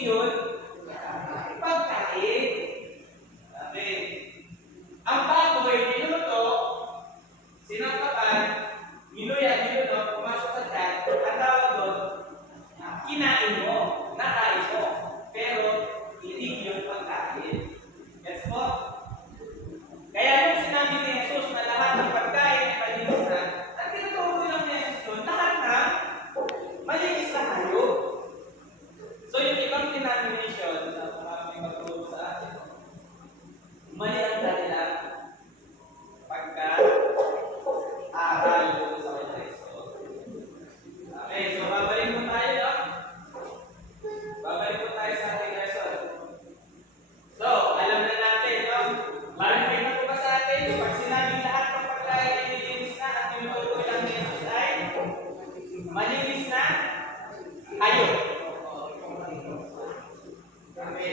Hindi yun pagkain. Okay. Ang baboy, niluto, sinampakan, ginuya, niluto, pumasok sa tiyan, ang tawag doon, kinain mo, nakain mo. Pero, hindi yun pagkain. Yes po? Kaya nung sinabi ni Jesus na lahat ng pagkain ay malinis na, ang tinutukoy lang ni Jesus doon, lahat na malinis na tayo. So yung ibang denomination na maraming magturo sa atin, mali ang dahilan pagka-aral doon sa Kristo. Okay, so babalik po tayo, no? Babalik po tayo sa ating lesson. So, alam na natin, no? Clarify na po ba sa atin? Pag sinabing lahat ng pagkain ay malinis na at yung tutukoy lang ni Jesus ay malinis na tayo. Okay.